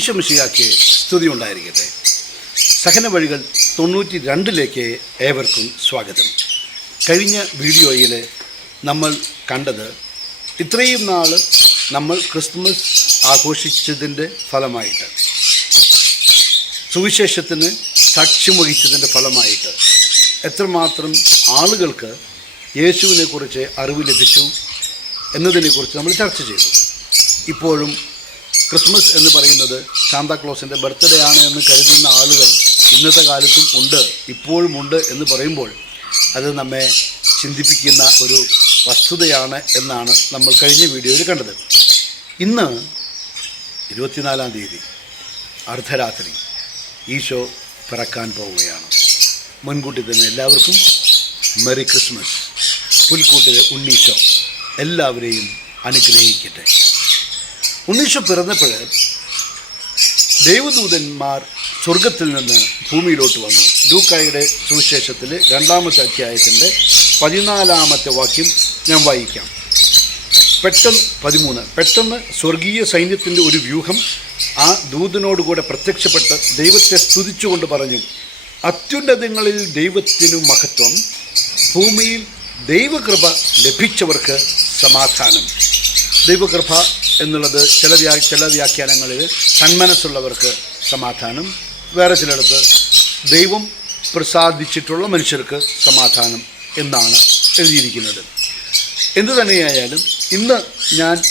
ഈശോമിശിയാക്ക് സ്തുതി ഉണ്ടായിരിക്കട്ടെ. സഹന വഴികൾ തൊണ്ണൂറ്റി രണ്ടിലേക്ക് ഏവർക്കും സ്വാഗതം. കഴിഞ്ഞ വീഡിയോയിൽ നമ്മൾ കണ്ടത് ഇത്രയും നാൾ നമ്മൾ ക്രിസ്മസ് ആഘോഷിച്ചതിന്റെ ഫലമായിട്ട് സുവിശേഷത്തിന് സാക്ഷ്യം വഹിച്ചതിന്റെ ഫലമായിട്ട് എത്രമാത്രം ആളുകൾക്ക് യേശുവിനെക്കുറിച്ച് അറിവ് ലഭിച്ചു എന്നതിനെക്കുറിച്ച് നമ്മൾ ചർച്ച ചെയ്തു. ഇപ്പോഴും ക്രിസ്മസ് എന്ന് പറയുന്നത് സാന്താക്ലോസിന്റെ ബർത്ത്ഡേ ആണ് എന്ന് കരുതുന്ന ആളുകൾ ഇന്നത്തെ കാലത്തും ഉണ്ട് ഇപ്പോഴും ഉണ്ട് എന്ന് പറയുമ്പോൾ അത് നമ്മെ ചിന്തിപ്പിക്കുന്ന ഒരു വസ്തുതയാണ് എന്നാണ് നമ്മൾ കഴിഞ്ഞ വീഡിയോയിൽ കണ്ടത്. ഇന്ന് ഇരുപത്തിനാലാം തീയതി അർദ്ധരാത്രി ഈശോ പിറക്കാൻ പോവുകയാണ്. മുൻകൂട്ടി തന്നെ എല്ലാവർക്കും മെറി ക്രിസ്മസ് പുൽക്കൂട്ടിലെ ഉണ്ണീശോ എല്ലാവരെയും അനുഗ്രഹിക്കട്ടെ. ഉണ്ണീശോ പിറന്നപ്പോൾ ദൈവദൂതന്മാർ സ്വർഗത്തിൽ നിന്ന് ഭൂമിയിലോട്ട് വന്നു. ലൂക്കായുടെ സുവിശേഷത്തിൽ രണ്ടാമത്തെ അധ്യായത്തിന്റെ പതിനാലാമത്തെ വാക്യം ഞാൻ വായിക്കാം. പെട്ടെന്ന് പതിമൂന്ന് പെട്ടെന്ന് സ്വർഗീയ സൈന്യത്തിന്റെ ഒരു വ്യൂഹം ആ ദൂതനോടുകൂടെ പ്രത്യക്ഷപ്പെട്ട് ദൈവത്തെ സ്തുതിച്ചുകൊണ്ട് പറഞ്ഞു അത്യുന്നതങ്ങളിൽ ദൈവത്തിനു മഹത്വം ഭൂമിയിൽ ദൈവകൃപ ലഭിച്ചവർക്ക് സമാധാനം. ദൈവകൃപ എന്നുള്ളത് ചില വ്യാ ചില വ്യാഖ്യാനങ്ങളിൽ സന്മനസ്സുള്ളവർക്ക് സമാധാനം വേറെ ചിലയിടത്ത് ദൈവം പ്രസാദിച്ചിട്ടുള്ള മനുഷ്യർക്ക് സമാധാനം എന്നാണ് എഴുതിയിരിക്കുന്നത്. എന്തു തന്നെയായാലും ഇന്ന് ഞാൻ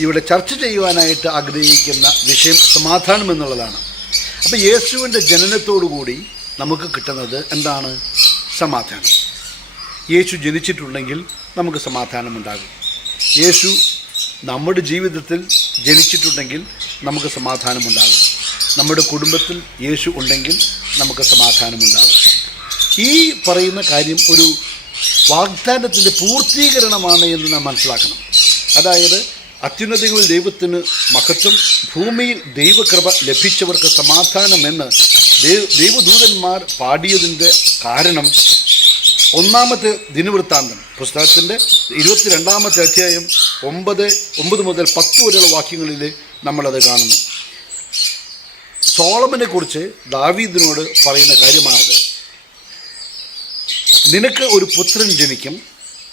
ഇവിടെ ചർച്ച ചെയ്യുവാനായിട്ട് ആഗ്രഹിക്കുന്ന വിഷയം സമാധാനം എന്നുള്ളതാണ്. അപ്പോൾ യേശുവിന്റെ ജനനത്തോടുകൂടി നമുക്ക് കിട്ടുന്നത് എന്താണ്? സമാധാനം. യേശു ജനിച്ചിട്ടുണ്ടെങ്കിൽ നമുക്ക് സമാധാനമുണ്ടാകും. യേശു നമ്മുടെ ജീവിതത്തിൽ ജനിച്ചിട്ടുണ്ടെങ്കിൽ നമുക്ക് സമാധാനമുണ്ടാകും. നമ്മുടെ കുടുംബത്തിൽ യേശു ഉണ്ടെങ്കിൽ നമുക്ക് സമാധാനമുണ്ടാകും. ഈ പറയുന്ന കാര്യം ഒരു വാഗ്ദാനത്തിന്റെ പൂർത്തീകരണമാണ് എന്ന് നാം മനസ്സിലാക്കണം. അതായത് അത്യുന്നതങ്ങളിൽ ദൈവത്തിന് മഹത്വം ഭൂമിയിൽ ദൈവകൃപ ലഭിച്ചവർക്ക് സമാധാനമെന്ന് ദൈവ ദൈവദൂതന്മാർ പാടിയതിന്റെ കാരണം ഒന്നാമത്തെ ദിനവൃത്താന്തം. പുസ്തകത്തിന്റെ ഇരുപത്തിരണ്ടാമത്തെ അധ്യായം ഒമ്പത് ഒമ്പത് മുതൽ പത്ത് വരെയുള്ള വാക്യങ്ങളിൽ നമ്മളത് കാണുന്നു. സോളമനെ കുറിച്ച് ദാവീദിനോട് പറയുന്ന കാര്യമാണത്. നിനക്ക് ഒരു പുത്രൻ ജനിക്കും.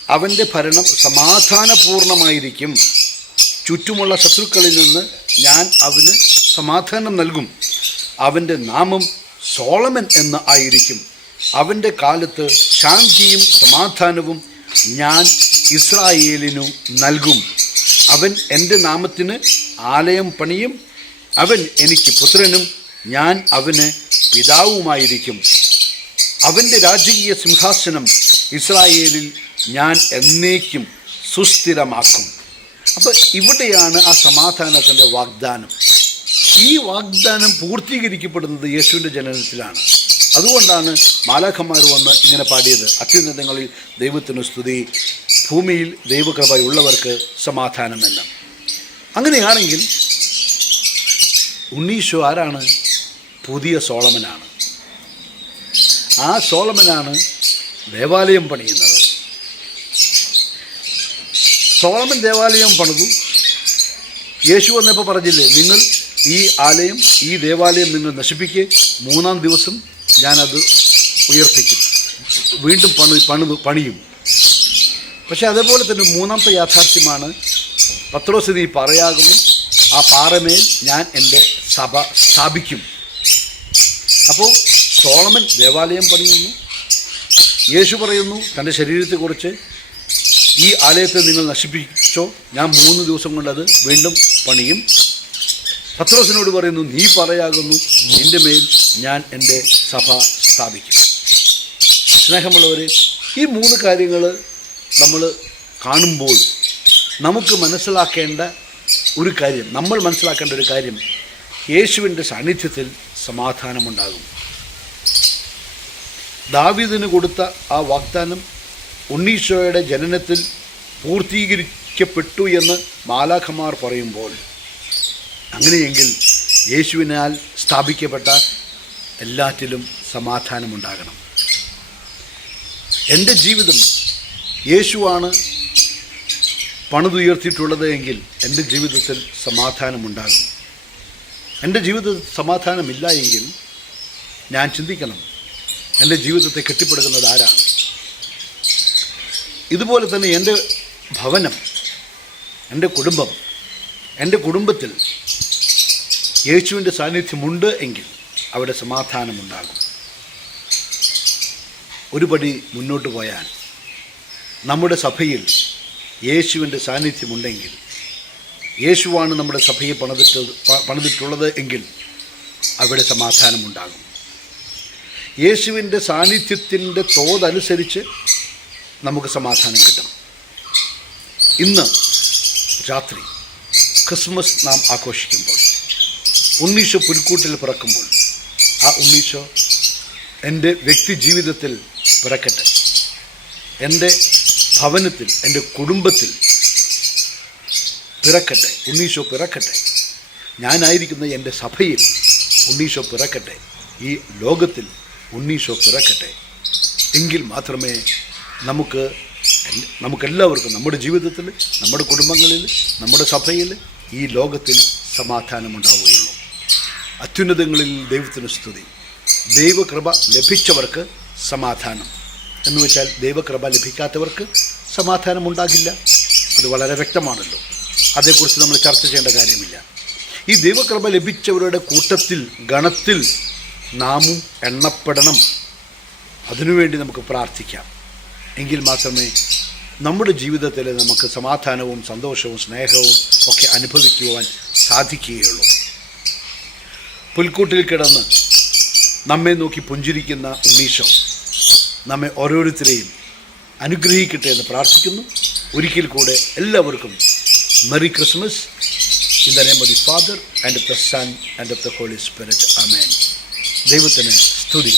അവന്റെ ഭരണം സമാധാനപൂർണമായിരിക്കും. ചുറ്റുമുള്ള ശത്രുക്കളിൽ നിന്ന് ഞാൻ അവന് സമാധാനം നൽകും. അവന്റെ നാമം സോളമൻ എന്ന് ആയിരിക്കും. അവന്റെ കാലത്ത് ശാന്തിയും സമാധാനവും ഞാൻ ഇസ്രായേലിനു നൽകും. അവൻ എന്റെ നാമത്തിന് ആലയം പണിയും അവൻ എനിക്ക് പുത്രനും ഞാൻ അവന് പിതാവുമായിരിക്കും. അവന്റെ രാജകീയ സിംഹാസനം ഇസ്രായേലിൽ ഞാൻ എന്നേക്കും സുസ്ഥിരമാക്കും. അപ്പോൾ ഇവിടെയാണ് ആ സമാധാനത്തിന്റെ വാഗ്ദാനം. ഈ വാഗ്ദാനം പൂർത്തീകരിക്കപ്പെടുന്നത് യേശുവിന്റെ ജനനത്തിലാണ്. അതുകൊണ്ടാണ് മാലാഖന്മാർ വന്ന് ഇങ്ങനെ പാടിയത്. അത്യുന്നതങ്ങളിൽ ദൈവത്തിന് സ്തുതി ഭൂമിയിൽ ദൈവകൃപയുള്ളവർക്ക് സമാധാനമെല്ലാം. അങ്ങനെയാണെങ്കിൽ ഉണ്ണീശോ ആരാണ്? പുതിയ സോളമനാണ്. ആ സോളമനാണ് ദേവാലയം പണിയുന്നത്. സോളമൻ ദേവാലയം പണിതു. യേശു വന്നപ്പോൾ പറഞ്ഞില്ലേ നിങ്ങൾ ഈ ആലയം ഈ ദേവാലയം നിങ്ങൾ നശിപ്പിക്കുക മൂന്നാം ദിവസം ഞാനത് ഉയർപ്പിക്കും. വീണ്ടും പണി പണി പണിയും. പക്ഷെ അതേപോലെ തന്നെ മൂന്നാമത്തെ യാഥാർത്ഥ്യമാണ് പത്രോസ് നീ പറയാകുന്നു ആ പാറമേൽ ഞാൻ എന്റെ സഭ സ്ഥാപിക്കും. അപ്പോൾ സോളമൻ ദേവാലയം പണിയുന്നു. യേശു പറയുന്നു തന്റെ ശരീരത്തെക്കുറിച്ച് ഈ ആലയത്തെ നിങ്ങൾ നശിപ്പിച്ചോ? ഞാൻ മൂന്ന് ദിവസം കൊണ്ടത് വീണ്ടും പണിയും. പത്രോസിനോട് പറയുന്നു നീ പറയാകുന്നു നിന്റെ മേൽ ഞാൻ എന്റെ സഭ സ്ഥാപിക്കും. സ്നേഹമുള്ളവർ ഈ മൂന്ന് കാര്യങ്ങൾ നമ്മൾ കാണുമ്പോൾ നമുക്ക് മനസ്സിലാക്കേണ്ട ഒരു കാര്യം നമ്മൾ മനസ്സിലാക്കേണ്ട ഒരു കാര്യം യേശുവിന്റെ സാന്നിധ്യത്തിൽ സമാധാനമുണ്ടാകും. ദാവീദിന് കൊടുത്ത ആ വാഗ്ദാനം ഉണ്ണീശോയുടെ ജനനത്തിൽ പൂർത്തീകരിക്കപ്പെട്ടു എന്ന് മാലാഖമാർ പറയുമ്പോൾ അങ്ങനെയെങ്കിൽ യേശുവിനാൽ സ്ഥാപിക്കപ്പെട്ട എല്ലാറ്റിലും സമാധാനമുണ്ടാകണം. എന്റെ ജീവിതം യേശുവാണ് പണിതുയർത്തിയിട്ടുള്ളത് എങ്കിൽ എന്റെ ജീവിതത്തിൽ സമാധാനമുണ്ടാകും. എന്റെ ജീവിതത്തിൽ സമാധാനമില്ല എങ്കിൽ ഞാൻ ചിന്തിക്കണം എന്റെ ജീവിതത്തെ കെട്ടിപ്പടുക്കുന്നത് ആരാണ് ഇതുപോലെ തന്നെ എന്റെ ഭവനം എന്റെ കുടുംബം എന്റെ കുടുംബത്തിൽ യേശുവിന്റെ സാന്നിധ്യമുണ്ട് എങ്കിൽ അവിടെ സമാധാനമുണ്ടാകും. ഒരു പടി മുന്നോട്ട് പോയാൽ നമ്മുടെ സഭയിൽ യേശുവിന്റെ സാന്നിധ്യമുണ്ടെങ്കിൽ യേശുവാണ് നമ്മുടെ സഭയെ പണിതിട്ട് പണിതിട്ടുള്ളത് എങ്കിൽ അവിടെ സമാധാനമുണ്ടാകും. യേശുവിന്റെ സാന്നിധ്യത്തിന്റെ തോതനുസരിച്ച് നമുക്ക് സമാധാനം കിട്ടും ഇന്ന് രാത്രി ക്രിസ്മസ് നാം ആഘോഷിക്കുമ്പോൾ ഉണ്ണീശോ പുൽക്കൂട്ടിൽ പിറക്കുമ്പോൾ ആ ഉണ്ണീശോ എന്റെ വ്യക്തി ജീവിതത്തിൽ പിറക്കട്ടെ. എന്റെ ഭവനത്തിൽ എന്റെ കുടുംബത്തിൽ പിറക്കട്ടെ. ഉണ്ണീശോ പിറക്കട്ടെ. ഞാനായിരിക്കുന്ന എന്റെ സഭയിൽ ഉണ്ണീശോ പിറക്കട്ടെ. ഈ ലോകത്തിൽ ഉണ്ണീശോ പിറക്കട്ടെ. എങ്കിൽ മാത്രമേ നമുക്ക് നമുക്കെല്ലാവർക്കും നമ്മുടെ ജീവിതത്തിൽ നമ്മുടെ കുടുംബങ്ങളിൽ നമ്മുടെ സഭയിൽ ഈ ലോകത്തിൽ സമാധാനമുണ്ടാവുകയുള്ളൂ. അത്യുന്നതങ്ങളിൽ ദൈവത്തിന് സ്തുതി. ദൈവകൃപ ലഭിച്ചവർക്ക് സമാധാനം. എന്ന് വെച്ചാൽ ദൈവകൃപ ലഭിക്കാത്തവർക്ക് സമാധാനം ഉണ്ടാകില്ല അത് വളരെ വ്യക്തമാണല്ലോ. അതേക്കുറിച്ച് നമ്മൾ ചർച്ച ചെയ്യേണ്ട കാര്യമില്ല. ഈ ദൈവകൃപ ലഭിച്ചവരുടെ കൂട്ടത്തിൽ ഗണത്തിൽ നാമും എണ്ണപ്പെടണം. അതിനുവേണ്ടി നമുക്ക് പ്രാർത്ഥിക്കാം. എങ്കിൽ മാത്രമേ നമ്മുടെ ജീവിതത്തിൽ നമുക്ക് സമാധാനവും സന്തോഷവും സ്നേഹവും ഒക്കെ അനുഭവിക്കുവാൻ സാധിക്കുകയുള്ളൂ. പുൽക്കൂട്ടിൽ കിടന്ന് നമ്മെ നോക്കി പുഞ്ചിരിക്കുന്ന ഉണ്ണീശോ നമ്മെ ഓരോരുത്തരെയും അനുഗ്രഹിക്കട്ടെ എന്ന് പ്രാർത്ഥിക്കുന്നു. ഒരിക്കൽ കൂടെ എല്ലാവർക്കും merry Christmas. In the name of the Father and the Son and of the Holy Spirit. Amen ദൈവത്തിന് സ്തുതി.